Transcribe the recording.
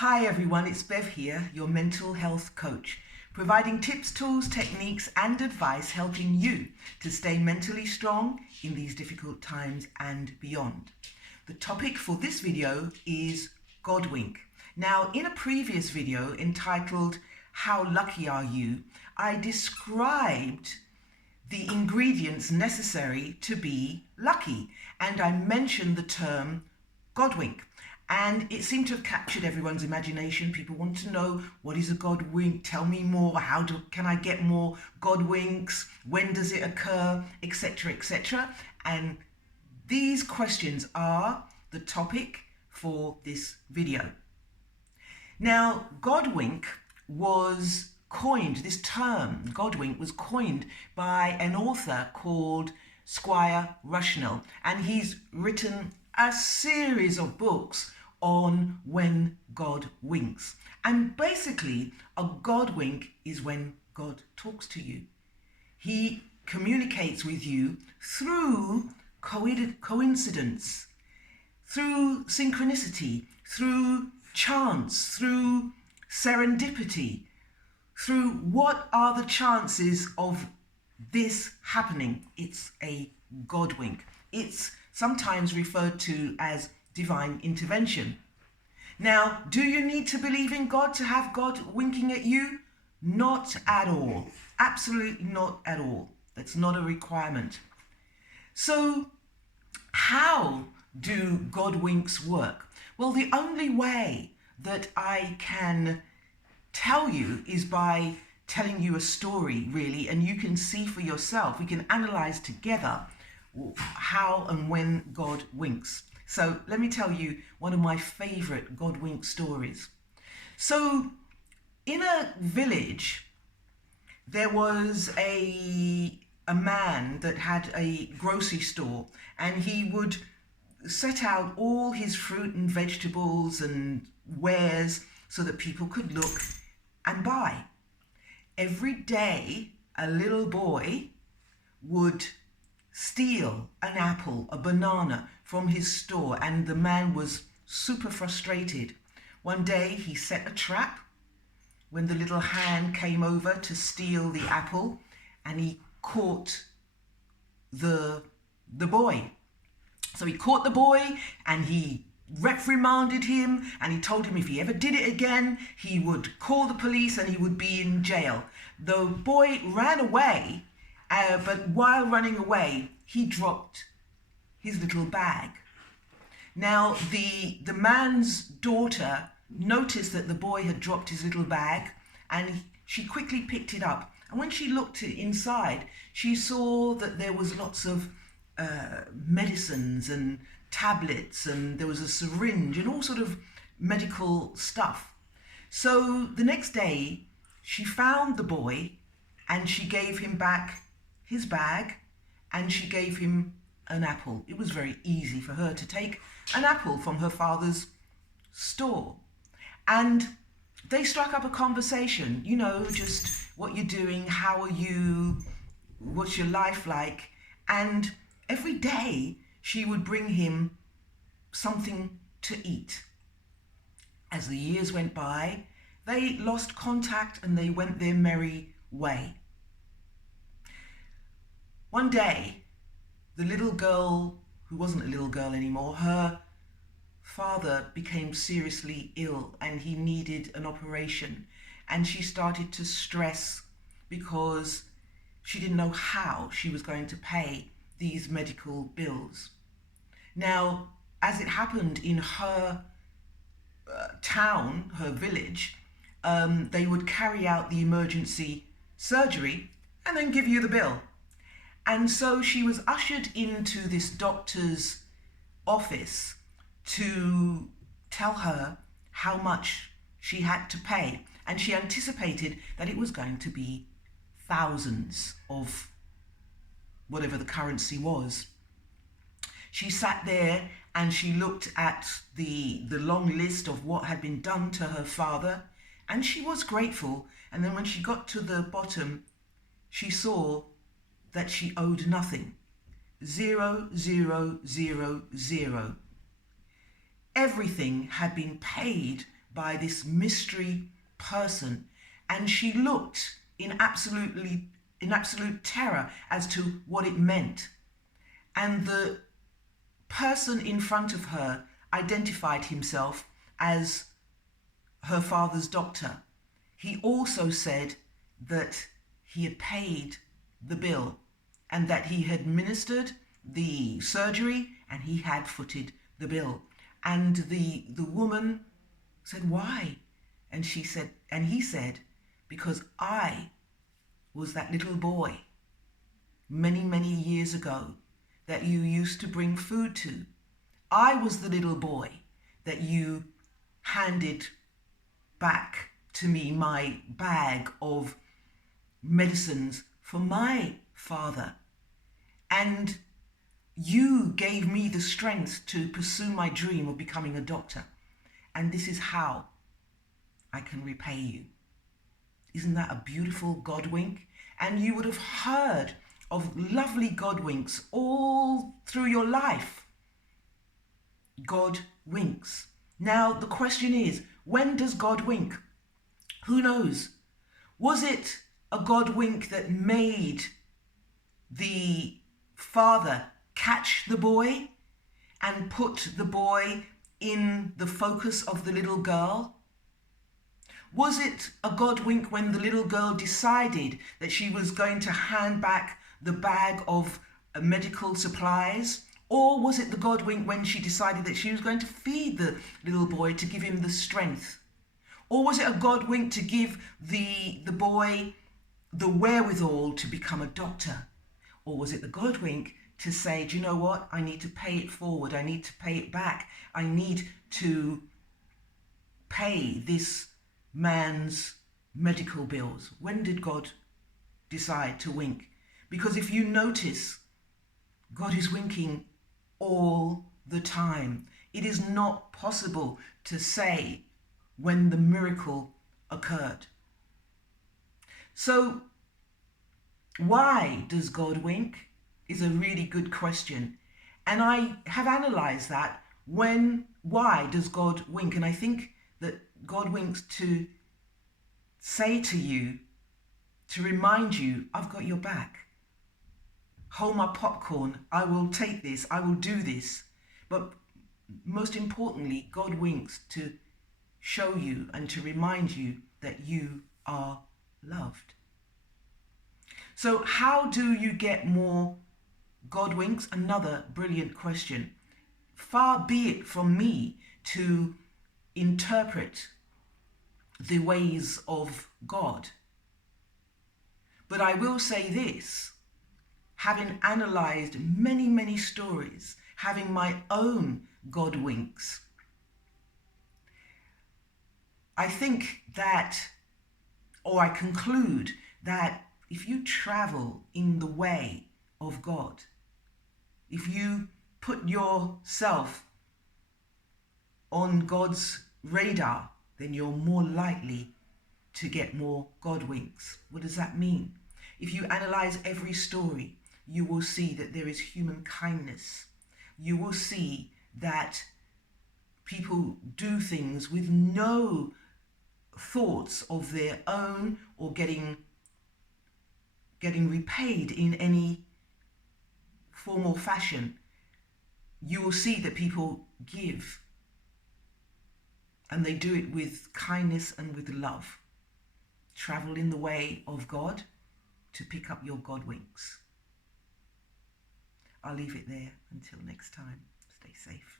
Hi everyone, it's Bev here, your mental health coach, providing tips, tools, techniques and advice helping you to stay mentally strong in these difficult times and beyond. The topic for this video is God wink. Now, in a previous video entitled How Lucky Are You, I described the ingredients necessary to be lucky, and I mentioned the term God wink. And it seemed to have captured everyone's imagination. People want to know, what is a God wink? Tell me more. Can I get more God winks? When does it occur? Etc., etc. And these questions are the topic for this video. Now, God wink was coined, this term, God wink, was coined by an author called Squire Rushnell. And he's written a series of books on when God winks. And basically, a God wink is when God talks to you. He communicates with you through coincidence, through synchronicity, through chance, through serendipity, through what are the chances of this happening. It's a God wink. It's sometimes referred to as divine intervention. Now, do you need to believe in God to have God winking at you? Not at all. Absolutely not at all. That's not a requirement. So, how do God winks work? Well, the only way that I can tell you is by telling you a story, really, and you can see for yourself. We can analyze together how and when God winks. So let me tell you one of my favorite God wink stories. So in a village, there was a man that had a grocery store, and he would set out all his fruit and vegetables and wares so that people could look and buy. Every day, a little boy would steal an apple, a banana from his store, and the man was super frustrated. One day he set a trap when the little hand came over to steal the apple, and he caught the boy. So he caught the boy and he reprimanded him, and he told him if he ever did it again, he would call the police and he would be in jail. The boy ran away, but while running away, he dropped his little bag. Now, the man's daughter noticed that the boy had dropped his little bag, and she quickly picked it up. And when she looked inside, she saw that there was lots of medicines and tablets, and there was a syringe and all sort of medical stuff. So the next day, she found the boy and she gave him back his bag, and she gave him an apple. It was very easy for her to take an apple from her father's store. And they struck up a conversation, you know, just what you're doing, how are you, what's your life like? And every day she would bring him something to eat. As the years went by, they lost contact and they went their merry way. One day, the little girl, who wasn't a little girl anymore, her father became seriously ill and he needed an operation. And she started to stress because she didn't know how she was going to pay these medical bills. Now, as it happened in her town, her village, they would carry out the emergency surgery and then give you the bill. And so she was ushered into this doctor's office to tell her how much she had to pay. And she anticipated that it was going to be thousands of whatever the currency was. She sat there and she looked at the long list of what had been done to her father, and she was grateful. And then when she got to the bottom, she saw that she owed nothing. 0, 0, 0, 0. Everything had been paid by this mystery person, and she looked in absolute terror as to what it meant. And the person in front of her identified himself as her father's doctor. He also said that he had paid the bill and that he had administered the surgery and he had footed the bill. And the woman said, "Why?" And he said, "Because I was that little boy many, many years ago that you used to bring food to. I was the little boy that you handed back to me my bag of medicines for my father. And you gave me the strength to pursue my dream of becoming a doctor. And this is how I can repay you." Isn't that a beautiful God wink? And you would have heard of lovely God winks all through your life. God winks. Now the question is, when does God wink? Who knows? Was it a God wink that made the father catch the boy and put the boy in the focus of the little girl? Was it a God wink when the little girl decided that she was going to hand back the bag of medical supplies? Or was it the God wink when she decided that she was going to feed the little boy to give him the strength? Or was it a God wink to give the boy the wherewithal to become a doctor? Or was it the God wink to say, "Do you know what? I need to pay it forward. I need to pay it back. I need to pay this man's medical bills"? When did God decide to wink? Because if you notice, God is winking all the time. It is not possible to say when the miracle occurred. So why does God wink is a really good question. And I have analysed that. Why does God wink? And I think that God winks to say to you, to remind you, "I've got your back. Hold my popcorn. I will take this. I will do this." But most importantly, God winks to show you and to remind you that you are loved. So how do you get more God winks? Another brilliant question. Far be it from me to interpret the ways of God. But I will say this, having analysed many, many stories, having my own God winks, I think that, or I conclude that if you travel in the way of God, if you put yourself on God's radar, then you're more likely to get more God winks. What does that mean? If you analyze every story, you will see that there is human kindness. You will see that people do things with no thoughts of their own or getting repaid in any form or fashion. You will see that people give, and they do it with kindness and with love. Travel in the way of God to pick up your God winks. I'll leave it there until next time. Stay safe.